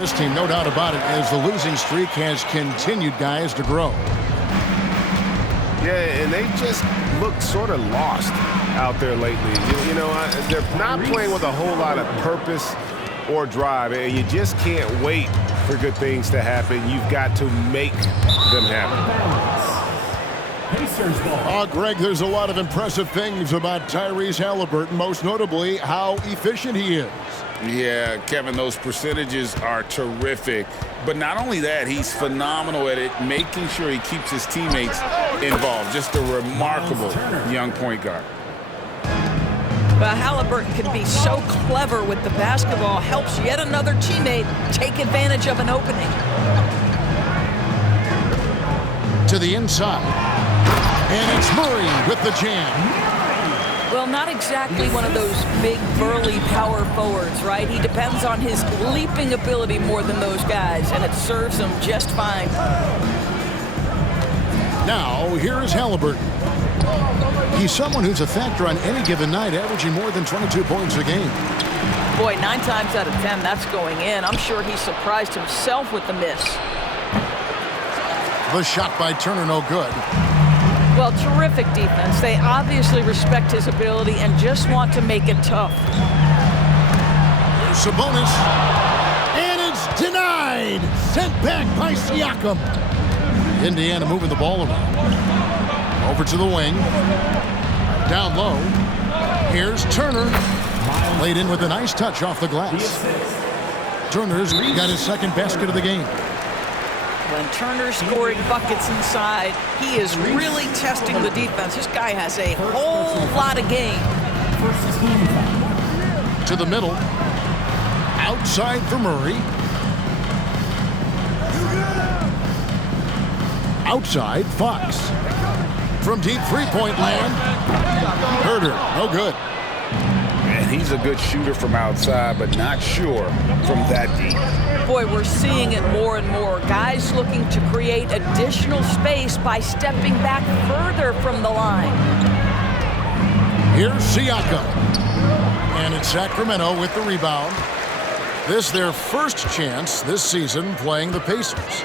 This team, no doubt about it, as the losing streak has continued, guys, to grow. Yeah, and they just look sort of lost out there lately. They're not playing with a whole lot of purpose or drive, and you just can't wait for good things to happen. You've got to make them happen. Greg, there's a lot of impressive things about Tyrese Haliburton, most notably how efficient he is. Yeah, Kevin, those percentages are terrific. But not only that, he's phenomenal at it, making sure he keeps his teammates involved. Just a remarkable young point guard. But Haliburton can be so clever with the basketball, helps yet another teammate take advantage of an opening. To the inside. And it's Murray with the jam. Well, not exactly one of those big, burly power forwards, right? He depends on his leaping ability more than those guys, and it serves him just fine. Now, here is Haliburton. He's someone who's a factor on any given night, averaging more than 22 points a game. Boy, 9 times out of 10, that's going in. I'm sure he surprised himself with the miss. The shot by Turner, no good. Well, terrific defense. They obviously respect his ability and just want to make it tough. Here's Sabonis. And it's denied. Sent back by Siakam. Indiana moving the ball around. Over to the wing. Down low. Here's Turner. Laid in with a nice touch off the glass. Turner's got his second basket of the game. When Turner's scoring buckets inside, he is really testing the defense. This guy has a whole lot of game. To the middle. Outside for Murray. Outside, Fox. From deep three-point land. Herder, no good. And he's a good shooter from outside, but not sure from that deep. Boy, we're seeing it more and more. Guys looking to create additional space by stepping back further from the line. Here's Siakam. And it's Sacramento with the rebound. This their first chance this season playing the Pacers.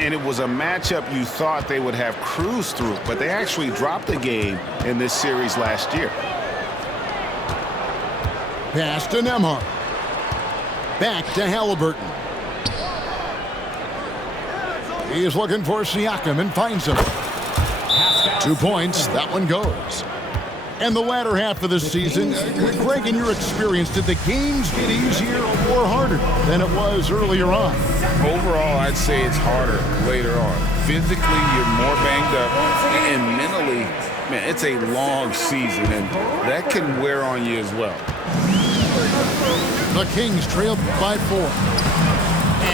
And it was a matchup you thought they would have cruised through, but they actually dropped the game in this series last year. Pass to Nembhard. Back to Haliburton. He is looking for Siakam and finds him. 2 points. That one goes. And the latter half of the season, Greg, in your experience, did the games get easier or harder than it was earlier on? Overall, I'd say it's harder later on. Physically, you're more banged up, and mentally, man, it's a long season, and that can wear on you as well. The Kings trailed by 4.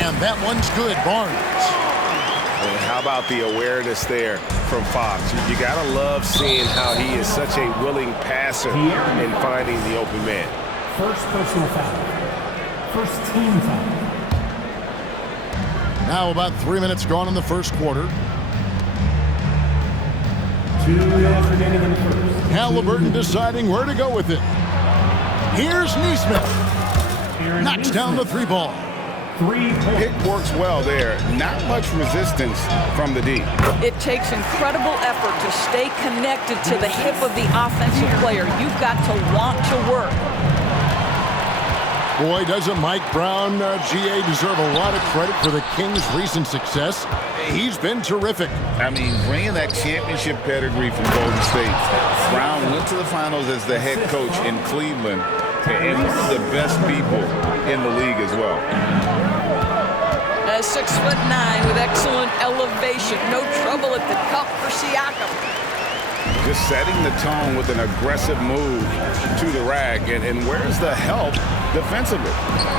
And that one's good, Barnes. And how about the awareness there from Fox? You gotta love seeing how he is such a willing passer in finding the open man. First personal foul. First team foul. Now about 3 minutes gone in the first quarter. 2 minutes remaining in the first. Haliburton deciding where to go with it. Here's Nesmith. Knocks down the 3 ball. Pick works well there. Not much resistance from the D. It takes incredible effort to stay connected to the hip of the offensive player. You've got to want to work. Boy, doesn't Mike Brown, GA, deserve a lot of credit for the Kings' recent success? He's been terrific. I mean, bringing that championship pedigree from Golden State. Brown went to the finals as the head coach in Cleveland, and one of the best people in the league as well. 6'9" with excellent elevation. No trouble at the cup for Siakam. Just setting the tone with an aggressive move to the rack. And where's the help defensively?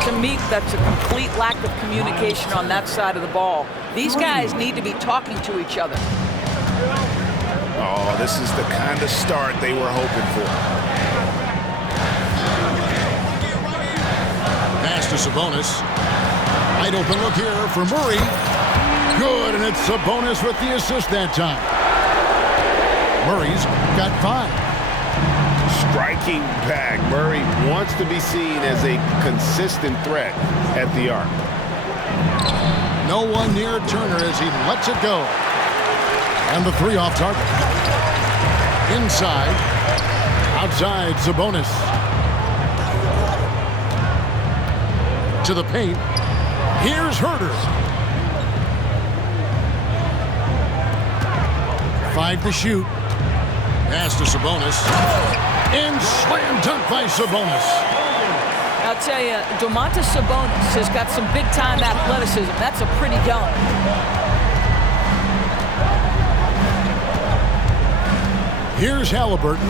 To me, that's a complete lack of communication on that side of the ball. These guys need to be talking to each other. Oh, this is the kind of start they were hoping for. Pass to Sabonis. Wide open look here for Murray. Good, and it's Sabonis with the assist that time. Murray's got 5. Striking back. Murray wants to be seen as a consistent threat at the arc. No one near Turner as he lets it go. And the 3 off target. Inside. Outside, Sabonis. To the paint. Here's Herter. 5 to shoot. Pass to Sabonis. And slam dunk by Sabonis. I'll tell you, Domantas Sabonis has got some big-time athleticism. That's a pretty dunk. Here's Halliburton.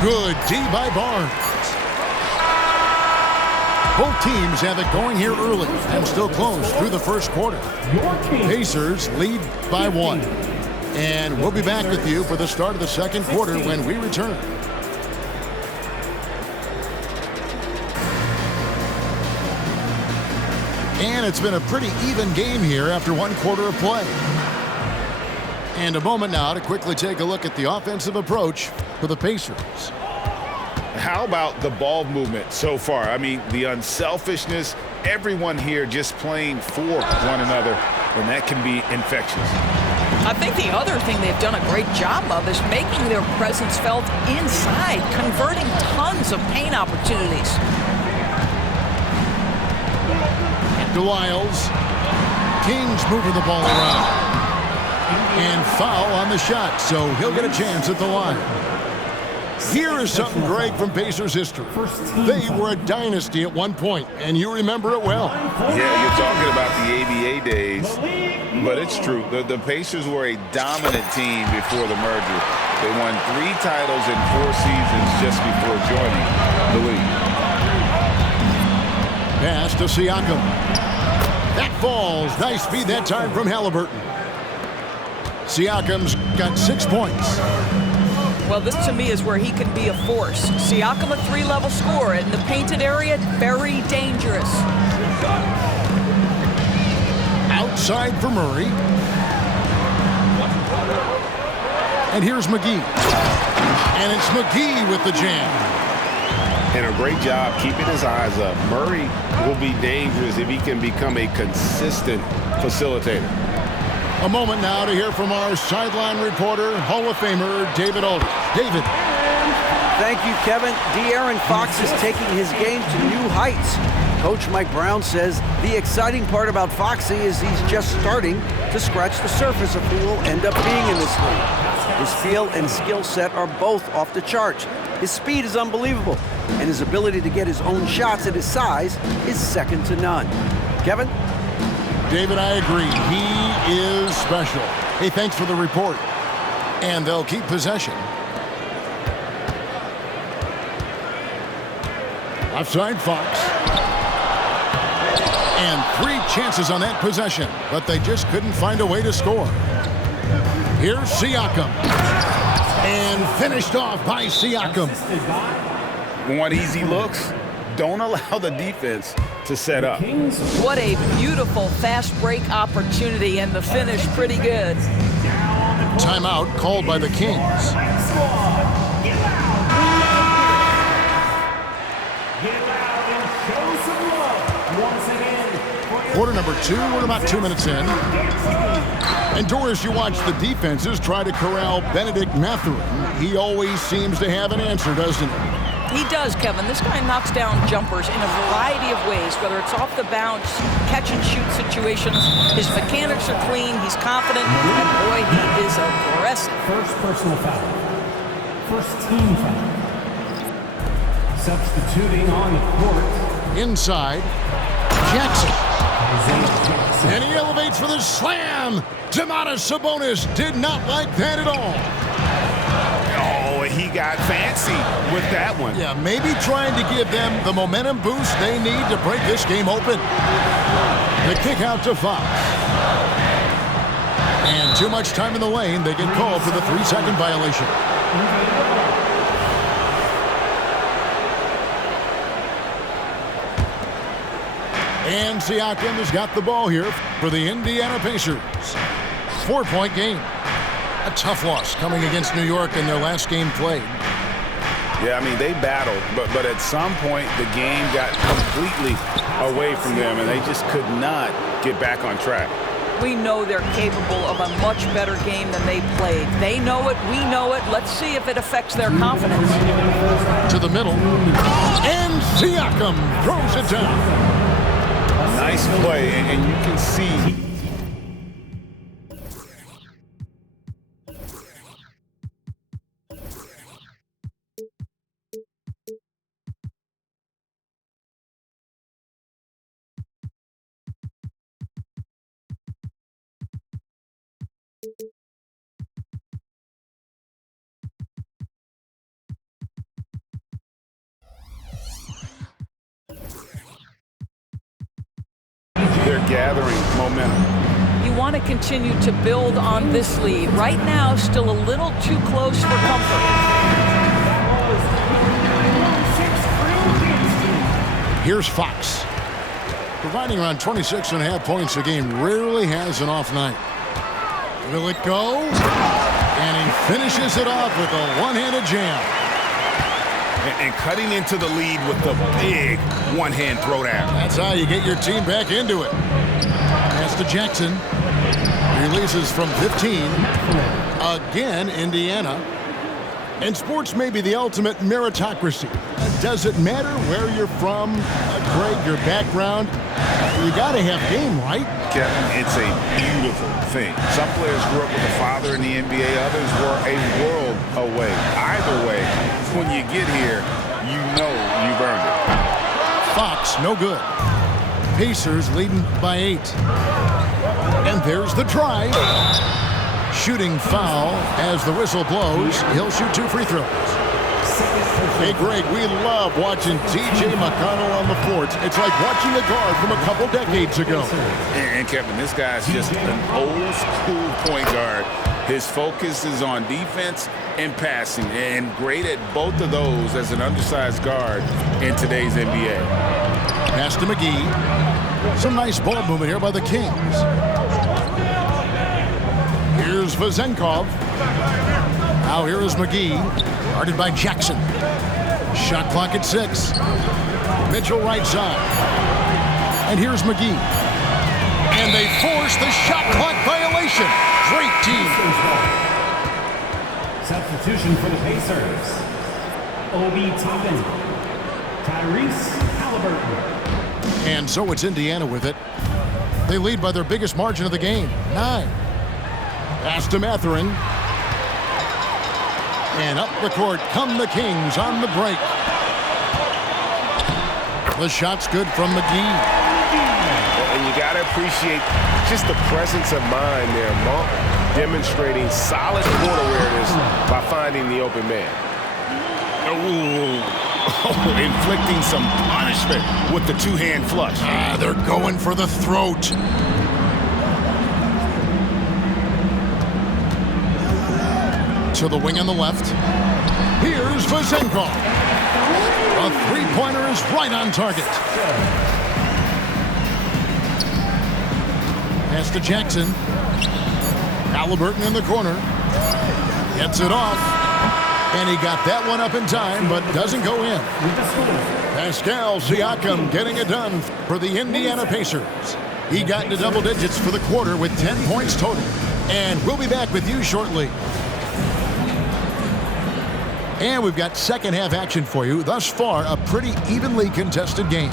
Good D by Barnes. Both teams have it going here early and still close through the first quarter. Pacers lead by 1. And we'll be back with you for the start of the second quarter when we return. And it's been a pretty even game here after 1 quarter of play. And a moment now to quickly take a look at the offensive approach for the Pacers. How about the ball movement so far? I mean, the unselfishness, everyone here just playing for one another, and that can be infectious. I think the other thing they've done a great job of is making their presence felt inside, converting tons of paint opportunities. To Lyles. Kings moving the ball around. And foul on the shot, so he'll get a chance at the line. Here is something, Greg, from Pacers history. They were a dynasty at one point, and you remember it well. Yeah, you're talking about the ABA days, but it's true. The Pacers were a dominant team before the merger. They won 3 titles in 4 seasons just before joining the league. Pass to Siakam. That falls. Nice feed that time from Halliburton. Siakam's got 6 points. Well, this to me is where he can be a force. Siakam, a 3-level scorer in the painted area, very dangerous. Outside for Murray. And here's McGee. And it's McGee with the jam. And a great job keeping his eyes up. Murray will be dangerous if he can become a consistent facilitator. A moment now to hear from our sideline reporter, Hall of Famer David Aldridge. David. Thank you, Kevin. De'Aaron Fox is taking his game to new heights. Coach Mike Brown says the exciting part about Foxy is he's just starting to scratch the surface of who will end up being in this league. His feel and skill set are both off the charts. His speed is unbelievable, and his ability to get his own shots at his size is second to none. Kevin? David, I agree. He is special. Hey, thanks for the report. And they'll keep possession. Offside Fox. And 3 chances on that possession, but they just couldn't find a way to score. Here's Siakam. And finished off by Siakam. Want easy looks? Don't allow the defense to set up. What a beautiful fast break opportunity, and the finish pretty good. Timeout called by the Kings. Quarter number 2, we're about 2 minutes in. And Doris, you watch the defenses try to corral Benedict Mathurin. He always seems to have an answer, doesn't he? He does, Kevin. This guy knocks down jumpers in a variety of ways, whether it's off the bounce, catch-and-shoot situations. His mechanics are clean, he's confident, and boy, he is aggressive. First personal foul. First team foul. Substituting on the court. Inside, Jackson. And he elevates for the slam. Domantas Sabonis did not like that at all. Oh, he got fancy with that one. Yeah, maybe trying to give them the momentum boost they need to break this game open. The kick out to Fox. And too much time in the lane. They get called for the 3-second violation. And Siakam has got the ball here for the Indiana Pacers. 4-point game. A tough loss coming against New York in their last game played. Yeah, I mean, they battled, but at some point, the game got completely away from them, and they just could not get back on track. We know they're capable of a much better game than they played. They know it, we know it. Let's see if it affects their confidence. To the middle, and Siakam throws it down. Nice play, and you can see they're gathering momentum. You want to continue to build on this lead. Right now, still a little too close for comfort. Here's Fox. Providing around 26.5 points a game, rarely has an off night. Will it go? And he finishes it off with a one-handed jam. And cutting into the lead with the big one-hand throwdown. That's how you get your team back into it. Pass to Jackson. Releases from 15. Again, Indiana. And sports may be the ultimate meritocracy. Does it matter where you're from, Greg, your background? You got to have game, right? Kevin, it's a beautiful thing. Some players grew up with a father in the NBA. Others were a world away. Either way, when you get here, you know you've earned it. Fox, no good. Pacers leading by 8. And there's the drive. Shooting foul as the whistle blows. He'll shoot 2 free throws. Hey, Greg, we love watching T.J. McConnell on the court. It's like watching a guard from a couple decades ago. And Kevin, this guy's just an old school point guard. His focus is on defense and passing, and great at both of those as an undersized guard in today's NBA. Pass to McGee. Some nice ball movement here by the Kings. Here's Vezenkov. Now here is McGee. Guarded by Jackson. Shot clock at 6. Mitchell right side. And here's McGee. And they force the shot clock violation. Great team. Substitution for the Pacers. Obi Toppin. Tyrese Halliburton. And so it's Indiana with it. They lead by their biggest margin of the game, 9. Pass to Mathurin. And up the court come the Kings on the break. The shot's good from McGee. And you got to appreciate just the presence of mind there. Monk demonstrating solid court awareness by finding the open man. Inflicting some punishment with the two-hand flush. They're going for the throat. To the wing on the left. Here's Vezenkov. A three-pointer is right on target. Pass to Jackson. Halliburton in the corner. Gets it off. And he got that one up in time, but doesn't go in. Pascal Siakam getting it done for the Indiana Pacers. He got into double digits for the quarter with 10 points total. And we'll be back with you shortly. And we've got second half action for you. Thus far, a pretty evenly contested game.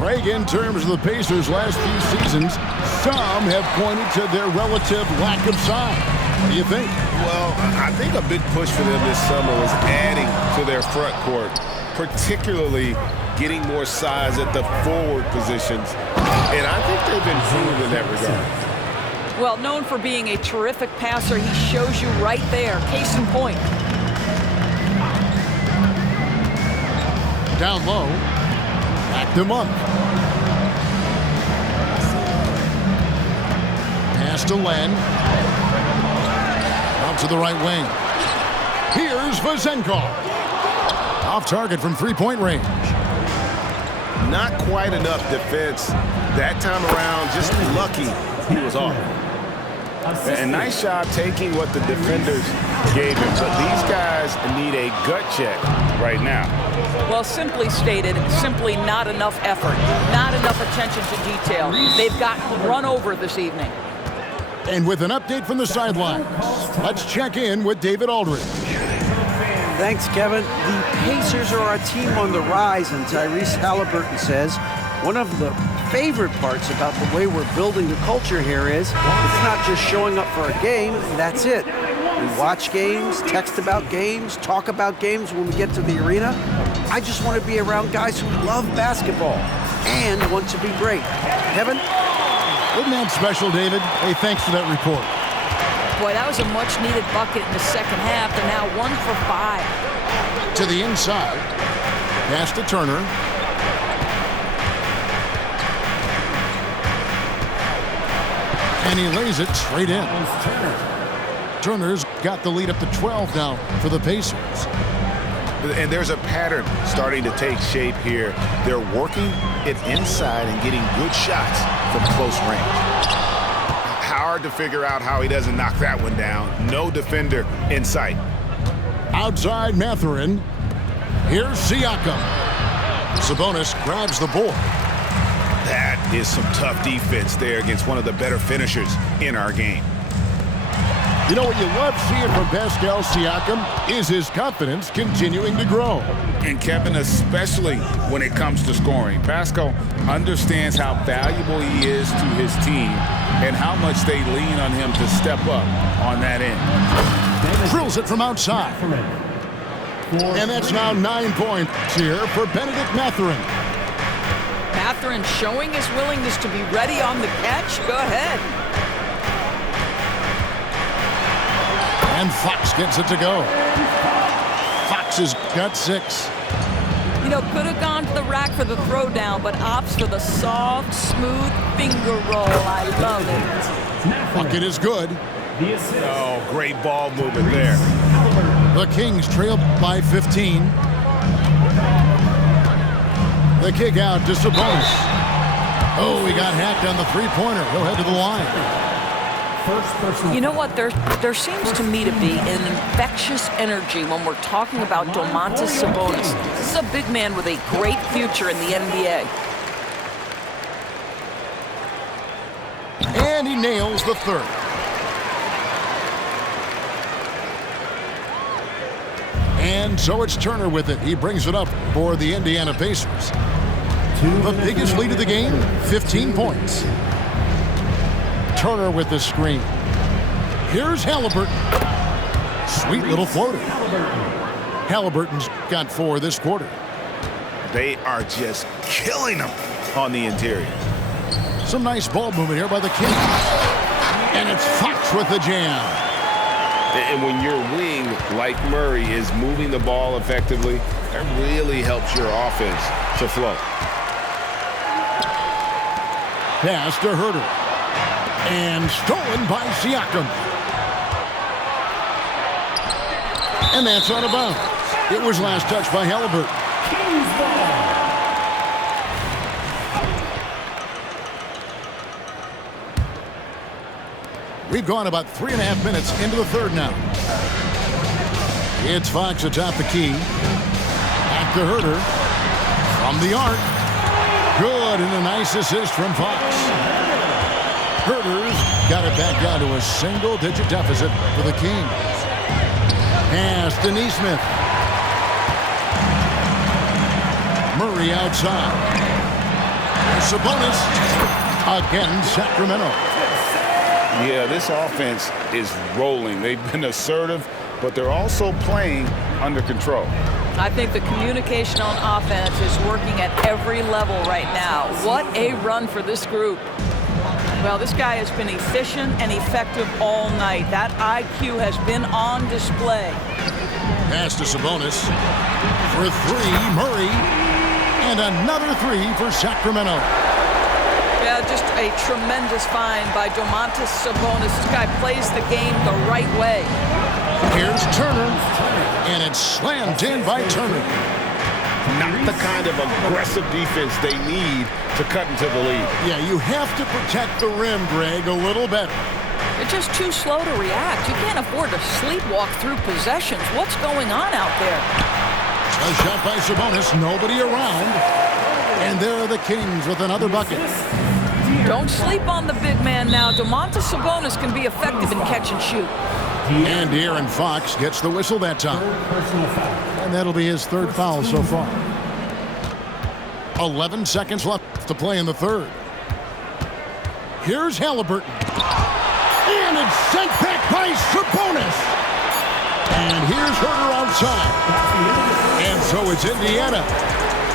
Greg, in terms of the Pacers' last few seasons, some have pointed to their relative lack of size. What do you think? Well, I think a big push for them this summer was adding to their front court, particularly getting more size at the forward positions. And I think they've improved in that regard. Well, known for being a terrific passer, he shows you right there. Case in point. Down low. Back to Monk. Pass to Len. Out to the right wing. Here's Vezenkov. Off target from three-point range. Not quite enough defense that time around. Just lucky he was off. And nice job taking what the defenders gave him. But these guys need a gut check right now. Well, simply stated, simply not enough effort, not enough attention to detail. They've gotten run over this evening. And with an update from the sidelines, let's check in with David Aldridge. Thanks, Kevin. The Pacers are a team on the rise, and Tyrese Halliburton says one of the favorite parts about the way we're building the culture here is it's not just showing up for a game, that's it. We watch games, text about games, talk about games when we get to the arena. I just want to be around guys who love basketball and want to be great. Kevin? Isn't that special, David? Hey, thanks for that report. Boy, that was a much-needed bucket in the second half. They're now 1 for 5. To the inside. Pass to Turner. And he lays it straight in. Turner's got the lead up to 12 now for the Pacers. And there's a pattern starting to take shape here. They're working it inside and getting good shots from close range. Hard to figure out how he doesn't knock that one down. No defender in sight. Outside Mathurin. Here's Siakam. Sabonis grabs the board. That is some tough defense there against one of the better finishers in our game. You know what you love seeing from Pascal Siakam is his confidence continuing to grow. And Kevin, especially when it comes to scoring. Pascal understands how valuable he is to his team and how much they lean on him to step up on that end. Drills it from outside. And that's now 9 points here for Benedict Mathurin. Mathurin showing his willingness to be ready on the catch. Go ahead. And Fox gets it to go. Fox has got 6. You know, could have gone to the rack for the throwdown, but opts for the soft, smooth finger roll. I love it. Bucket is good. Oh, great ball movement there. The Kings trail by 15. The kick out to Sabonis. Oh, he got hacked on the three-pointer. He'll head to the line. You know what? There seems to me to be an infectious energy when we're talking about Domantas Sabonis. This is a big man with a great future in the NBA. And he nails the third. And so it's Turner with it. He brings it up for the Indiana Pacers. The biggest lead of the game, 15 points. Turner with the screen. Here's Halliburton. Sweet little floater. Halliburton's got 4 this quarter. They are just killing them on the interior. Some nice ball movement here by the Kings. And it's Fox with the jam. And when your wing, like Murray, is moving the ball effectively, that really helps your offense to flow. Pass to Herter. And stolen by Siakam. And that's out of bounds. It was last touched by Halliburton. We've gone about 3.5 minutes into the third now. It's Fox atop the key. Back to Herter. From the arc. Good, and a nice assist from Fox. Herter's got it back down to a single-digit deficit for the Kings. Pass to Nesmith. Murray outside. Sabonis. Again, Sacramento. Yeah, this offense is rolling. They've been assertive, but they're also playing under control. I think the communication on offense is working at every level right now. What a run for this group. Well, this guy has been efficient and effective all night. That IQ has been on display. Pass to Sabonis. For 3, Murray. And another 3 for Sacramento. Yeah, just a tremendous find by Domantas Sabonis. This guy plays the game the right way. Here's Turner. And it's slammed in by Turner. Not the kind of aggressive defense they need to cut into the lead. Yeah, you have to protect the rim, Greg, a little better. It just too slow to react. You can't afford to sleepwalk through possessions. What's going on out there? A shot by Sabonis, nobody around. And there are the Kings with another bucket. Don't sleep on the big man now. Domantas Sabonis can be effective in catch and shoot. And De'Aaron Fox gets the whistle that time. And that'll be his third foul so far. 11 seconds left to play in the third. Here's Halliburton. And it's sent back by Sabonis. And here's Herter outside. And so it's Indiana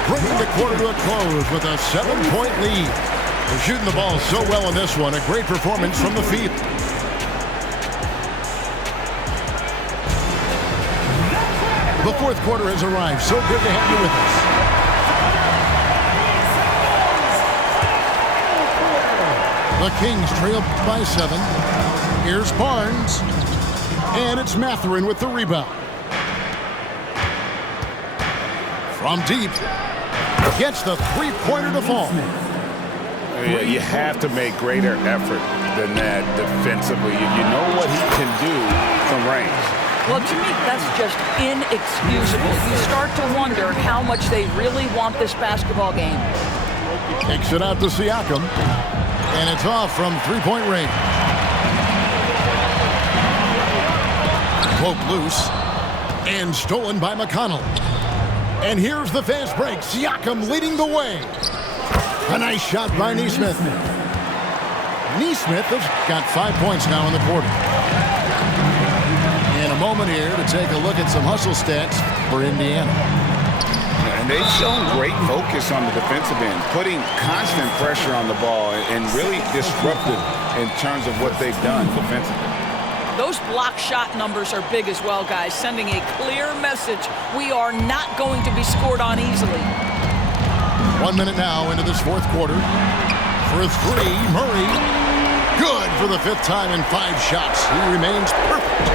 bringing the quarter to a close with a 7-point lead. They're shooting the ball so well in this one. A great performance from the field. The fourth quarter has arrived. So good to have you with us. The Kings trail by 7. Here's Barnes. And it's Mathurin with the rebound. From deep. Gets the three-pointer to fall. Yeah, you have to make greater effort than that defensively. You know what he can do from range. Well, to me, that's just inexcusable. You start to wonder how much they really want this basketball game. Takes it out to Siakam. And it's off from three-point range. Poke loose. And stolen by McConnell. And here's the fast break. Siakam leading the way. A nice shot by Nesmith. Nesmith has got 5 points now in the quarter. In a moment here to take a look at some hustle stats for Indiana. And they've shown great focus on the defensive end, putting constant pressure on the ball and really disruptive in terms of what they've done defensively. Those block shot numbers are big as well, guys, sending a clear message. We are not going to be scored on easily. 1 minute now into this fourth quarter. For three, Murray. Good for the fifth time in 5 shots. He remains perfect.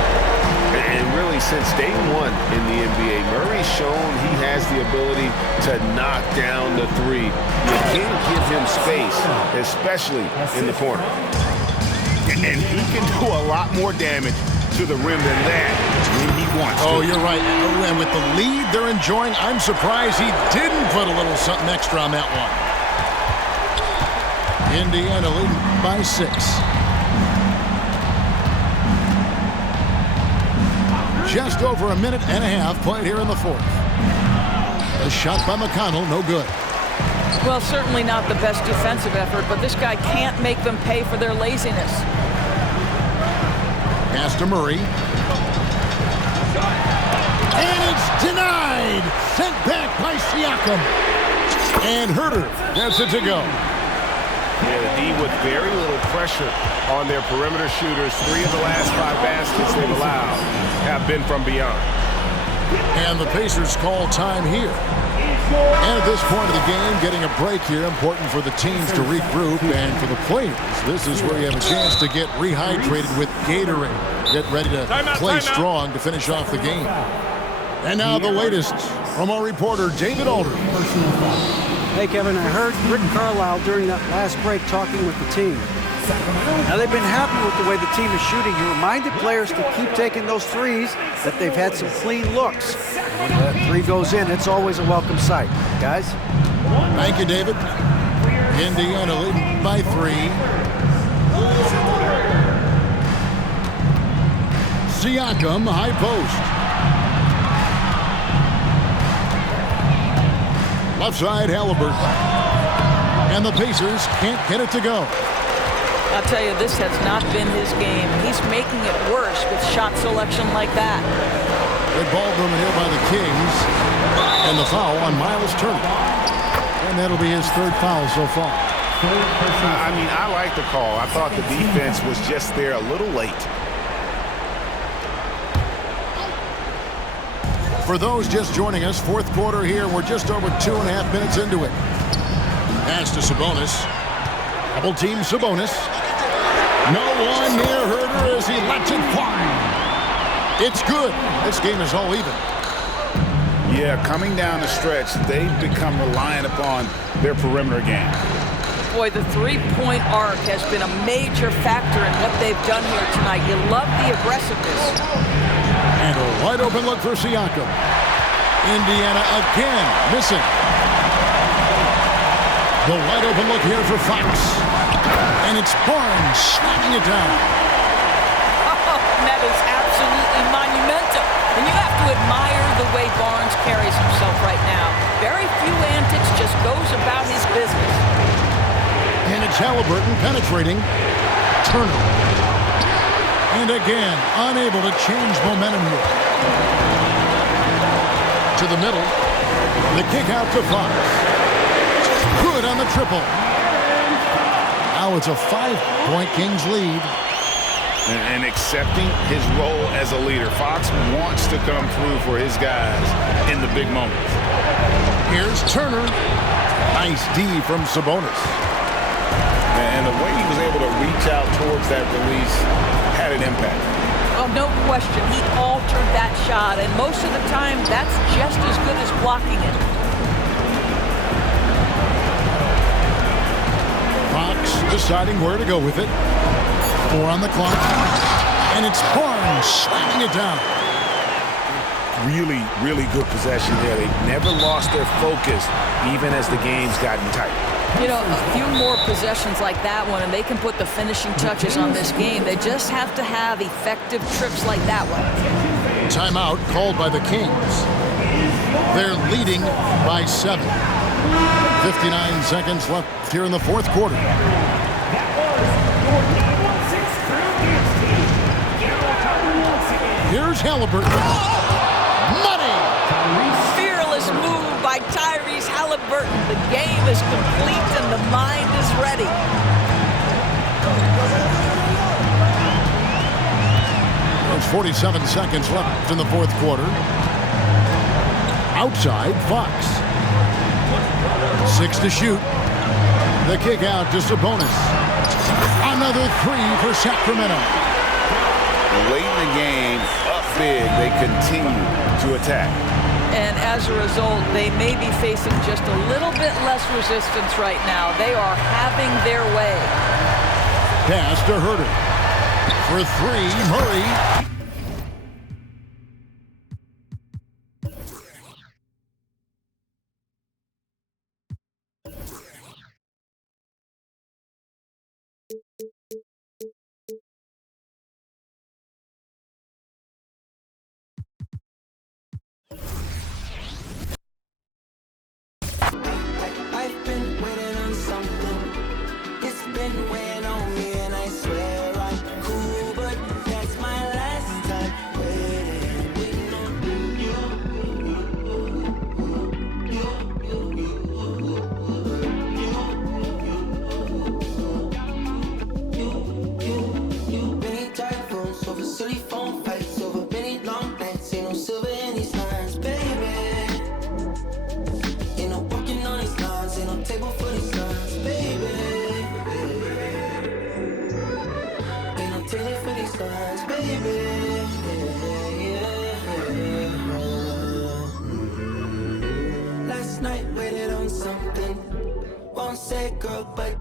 And really, since day one in the NBA, Murray's shown he has the ability to knock down the three. You can't give him space, especially in the corner. And he can do a lot more damage to the rim than that when he wants to. Oh, you're right. And with the lead they're enjoying, I'm surprised he didn't put a little something extra on that one. Indiana leading by 6. Just over a minute and a half played here in the fourth. A shot by McConnell, no good. Well, certainly not the best defensive effort, but this guy can't make them pay for their laziness. Pass to Murray. And it's denied. Sent back by Siakam. And Herter gets it to go. Yeah, the D with very little pressure on their perimeter shooters. 3 of the last 5 baskets they've allowed have been from beyond. And the Pacers call time here. And at this point of the game, getting a break here, important for the teams to regroup, and for the players, this is where you have a chance to get rehydrated with Gatorade. Get ready to play strong to finish off the game. And now the latest from our reporter, David Alder. Hey, Kevin, I heard Rick Carlisle during that last break talking with the team. Now, they've been happy with the way the team is shooting. He reminded players to keep taking those threes, that they've had some clean looks. When that 3 goes in, it's always a welcome sight. Guys? Thank you, David. Indiana leading by 3. Siakam, high post. Left side, Halliburton. And the Pacers can't get it to go. I'll tell you, this has not been his game. He's making it worse with shot selection like that. Good ball movement here by the Kings. And the foul on Miles Turner. And that'll be his 3rd foul so far. I mean, I like the call. I thought the defense was just there a little late. For those just joining us, fourth quarter here. We're just over 2.5 minutes into it. Pass to Sabonis. Double team Sabonis. No one near Herter as he lets it fly. It's good. This game is all even. Yeah, coming down the stretch, they've become reliant upon their perimeter game. Boy, the three-point arc has been a major factor in what they've done here tonight. You love the aggressiveness. And a wide open look for Siakam. Indiana again missing. The wide open look here for Fox. And it's Barnes slamming it down. Oh, that is absolutely monumental. And you have to admire the way Barnes carries himself right now. Very few antics, just goes about his business. And it's Halliburton penetrating. Turner. And again, unable to change momentum here. To the middle. The kick out to Fox. Good on the triple. Now it's a 5-point Kings lead. And accepting his role as a leader. Fox wants to come through for his guys in the big moments. Here's Turner. Nice D from Sabonis. And the way he was able to reach out towards that release had an impact. Oh, no question. He altered that shot, and most of the time, that's just as good as blocking it. Fox deciding where to go with it. 4 on the clock. And it's Barnes slamming it down. Really, really good possession there. They've never lost their focus, even as the game's gotten tight. You know, a few more possessions like that one, and they can put the finishing touches on this game. They just have to have effective trips like that one. Timeout called by the Kings. They're leading by 7. 59 seconds left here in the fourth quarter. Here's Halliburton. Money! Fearless move by Tyrese Halliburton. The game is complete and the mind is ready. There's 47 seconds left in the fourth quarter. Outside, Fox. 6 to shoot. The kick out to Sabonis. Another 3 for Sacramento. Late in the game, up big, they continue to attack. And as a result, they may be facing just a little bit less resistance right now. They are having their way. Pass to Herter. For 3, Murray. I've been waiting on something. It's been weighing on me, and I swear I'm cool, but that's my last time waiting on you. Many dark rooms over silly phone fights, over many long nights. Ain't no silver in these lines, baby. Ain't no walking on these lines, ain't no table for these lines, baby. Ain't no table for these lines, baby. Last night waited on something. Won't say girl, but